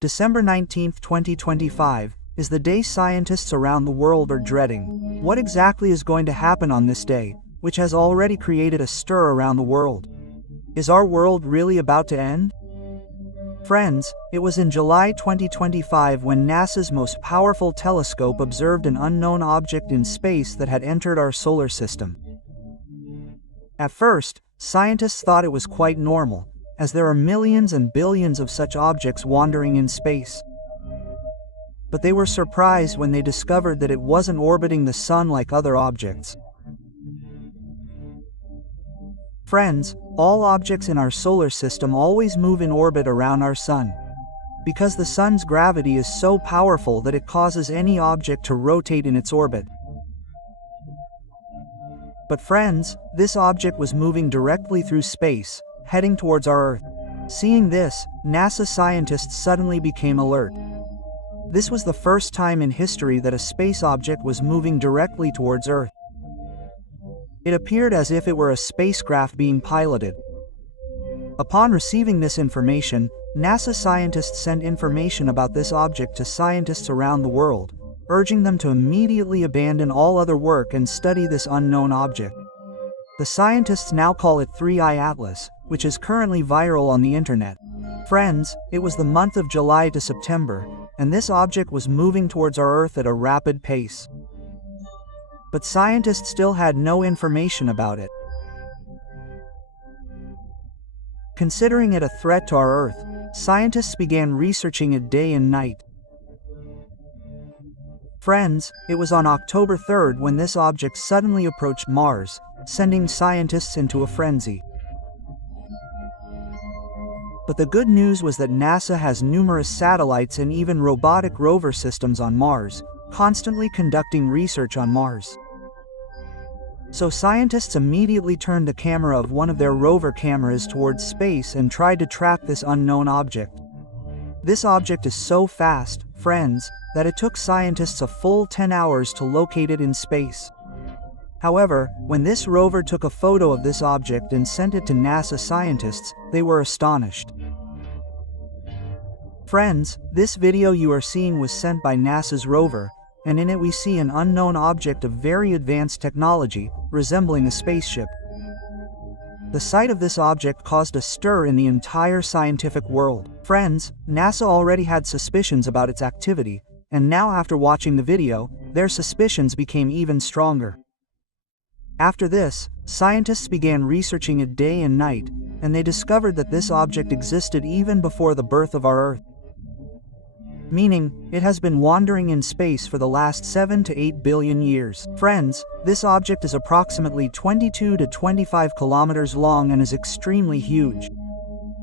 December 19, 2025, is the day scientists around the world are dreading. What exactly is going to happen on this day, which has already created a stir around the world? Is our world really about to end? Friends, it was in July 2025 when NASA's most powerful telescope observed an unknown object in space that had entered our solar system. At first, scientists thought it was quite normal, as there are millions and billions of such objects wandering in space. But they were surprised when they discovered that it wasn't orbiting the sun like other objects. Friends, all objects in our solar system always move in orbit around our sun, because the sun's gravity is so powerful that it causes any object to rotate in its orbit. But friends, this object was moving directly through space, heading towards our Earth. Seeing this, NASA scientists suddenly became alert. This was the first time in history that a space object was moving directly towards Earth. It appeared as if it were a spacecraft being piloted. Upon receiving this information, NASA scientists sent information about this object to scientists around the world, urging them to immediately abandon all other work and study this unknown object. The scientists now call it 3I Atlas, which is currently viral on the internet. Friends, it was the month of July to September, and this object was moving towards our Earth at a rapid pace. But scientists still had no information about it. Considering it a threat to our Earth, scientists began researching it day and night. Friends, it was on October 3rd when this object suddenly approached Mars, sending scientists into a frenzy. But the good news was that NASA has numerous satellites and even robotic rover systems on Mars, constantly conducting research on Mars. So scientists immediately turned the camera of one of their rover cameras towards space and tried to track this unknown object. This object is so fast, friends, that it took scientists a full 10 hours to locate it in space. However, when this rover took a photo of this object and sent it to NASA scientists, they were astonished. Friends, this video you are seeing was sent by NASA's rover, and in it we see an unknown object of very advanced technology, resembling a spaceship. The sight of this object caused a stir in the entire scientific world. Friends, NASA already had suspicions about its activity, and now after watching the video, their suspicions became even stronger. After this, scientists began researching it day and night, and they discovered that this object existed even before the birth of our Earth. Meaning, it has been wandering in space for the last 7 to 8 billion years. Friends, this object is approximately 22 to 25 kilometers long and is extremely huge.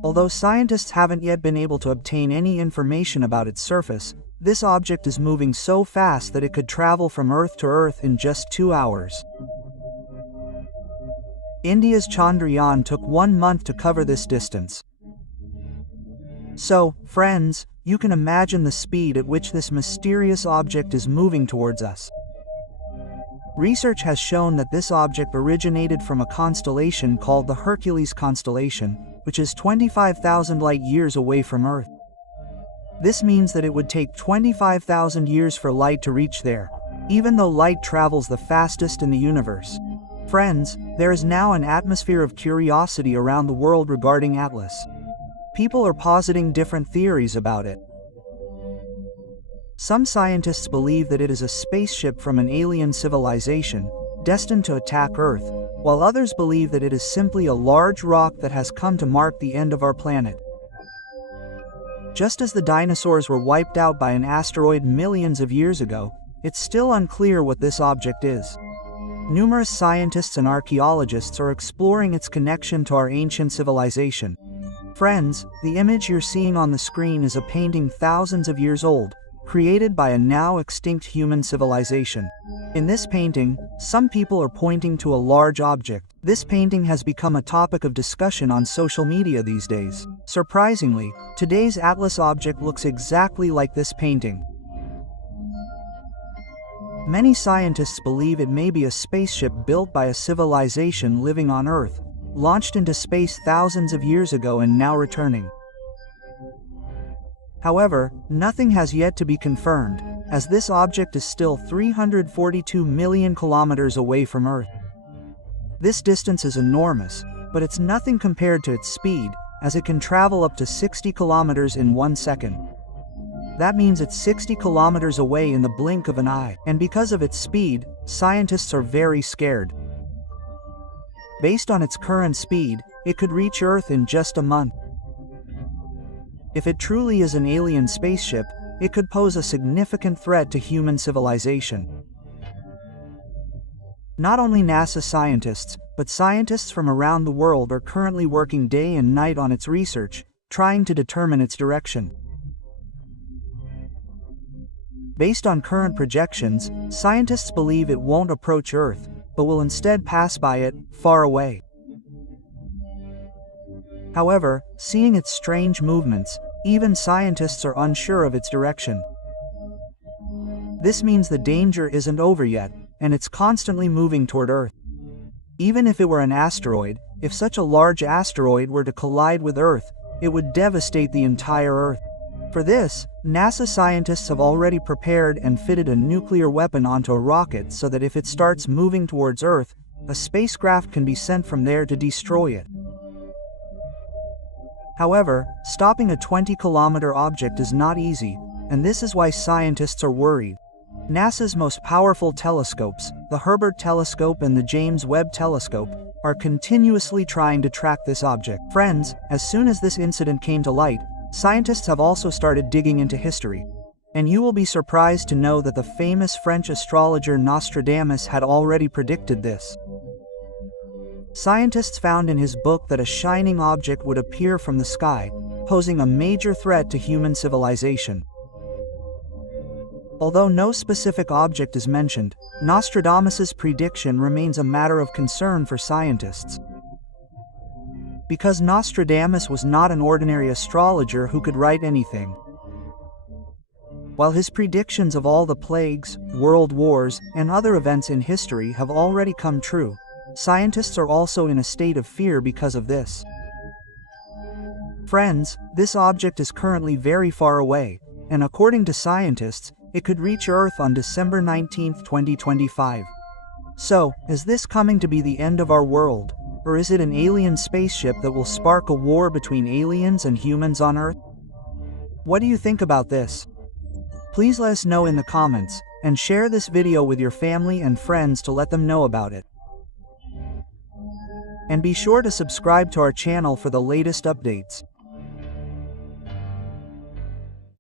Although scientists haven't yet been able to obtain any information about its surface, this object is moving so fast that it could travel from Earth to Earth in just 2 hours. India's Chandrayaan took 1 month to cover this distance. So, friends, you can imagine the speed at which this mysterious object is moving towards us. Research has shown that this object originated from a constellation called the Hercules constellation, which is 25,000 light-years away from Earth. This means that it would take 25,000 years for light to reach there, even though light travels the fastest in the universe. Friends, there is now an atmosphere of curiosity around the world regarding Atlas. People are positing different theories about it. Some scientists believe that it is a spaceship from an alien civilization, destined to attack Earth, while others believe that it is simply a large rock that has come to mark the end of our planet. Just as the dinosaurs were wiped out by an asteroid millions of years ago, it's still unclear what this object is. Numerous scientists and archaeologists are exploring its connection to our ancient civilization. Friends, the image you're seeing on the screen is a painting thousands of years old, created by a now extinct human civilization. In this painting, some people are pointing to a large object. This painting has become a topic of discussion on social media these days. Surprisingly, today's Atlas object looks exactly like this painting. Many scientists believe it may be a spaceship built by a civilization living on Earth, launched into space thousands of years ago and now returning. However, nothing has yet to be confirmed, as this object is still 342 million kilometers away from Earth. This distance is enormous, but it's nothing compared to its speed, as it can travel up to 60 kilometers in 1 second. That means it's 60 kilometers away in the blink of an eye, and because of its speed, scientists are very scared. Based on its current speed, it could reach Earth in just a month. If it truly is an alien spaceship, it could pose a significant threat to human civilization. Not only NASA scientists, but scientists from around the world are currently working day and night on its research, trying to determine its direction. Based on current projections, scientists believe it won't approach Earth, but will instead pass by it, far away. However, seeing its strange movements, even scientists are unsure of its direction. This means the danger isn't over yet, and it's constantly moving toward Earth. Even if it were an asteroid, if such a large asteroid were to collide with Earth, it would devastate the entire Earth. For this, NASA scientists have already prepared and fitted a nuclear weapon onto a rocket so that if it starts moving towards Earth, a spacecraft can be sent from there to destroy it. However, stopping a 20-kilometer object is not easy, and this is why scientists are worried. NASA's most powerful telescopes, the Herbert Telescope and the James Webb Telescope, are continuously trying to track this object. Friends, as soon as this incident came to light, scientists have also started digging into history. And you will be surprised to know that the famous French astrologer Nostradamus had already predicted this. Scientists found in his book that a shining object would appear from the sky, posing a major threat to human civilization. Although no specific object is mentioned, Nostradamus's prediction remains a matter of concern for scientists. Because Nostradamus was not an ordinary astrologer who could write anything. While his predictions of all the plagues, world wars, and other events in history have already come true, scientists are also in a state of fear because of this. Friends, this object is currently very far away, and according to scientists, it could reach Earth on December 19, 2025. So, is this coming to be the end of our world, or is it an alien spaceship that will spark a war between aliens and humans on Earth? What do you think about this? Please let us know in the comments, and share this video with your family and friends to let them know about it. And be sure to subscribe to our channel for the latest updates.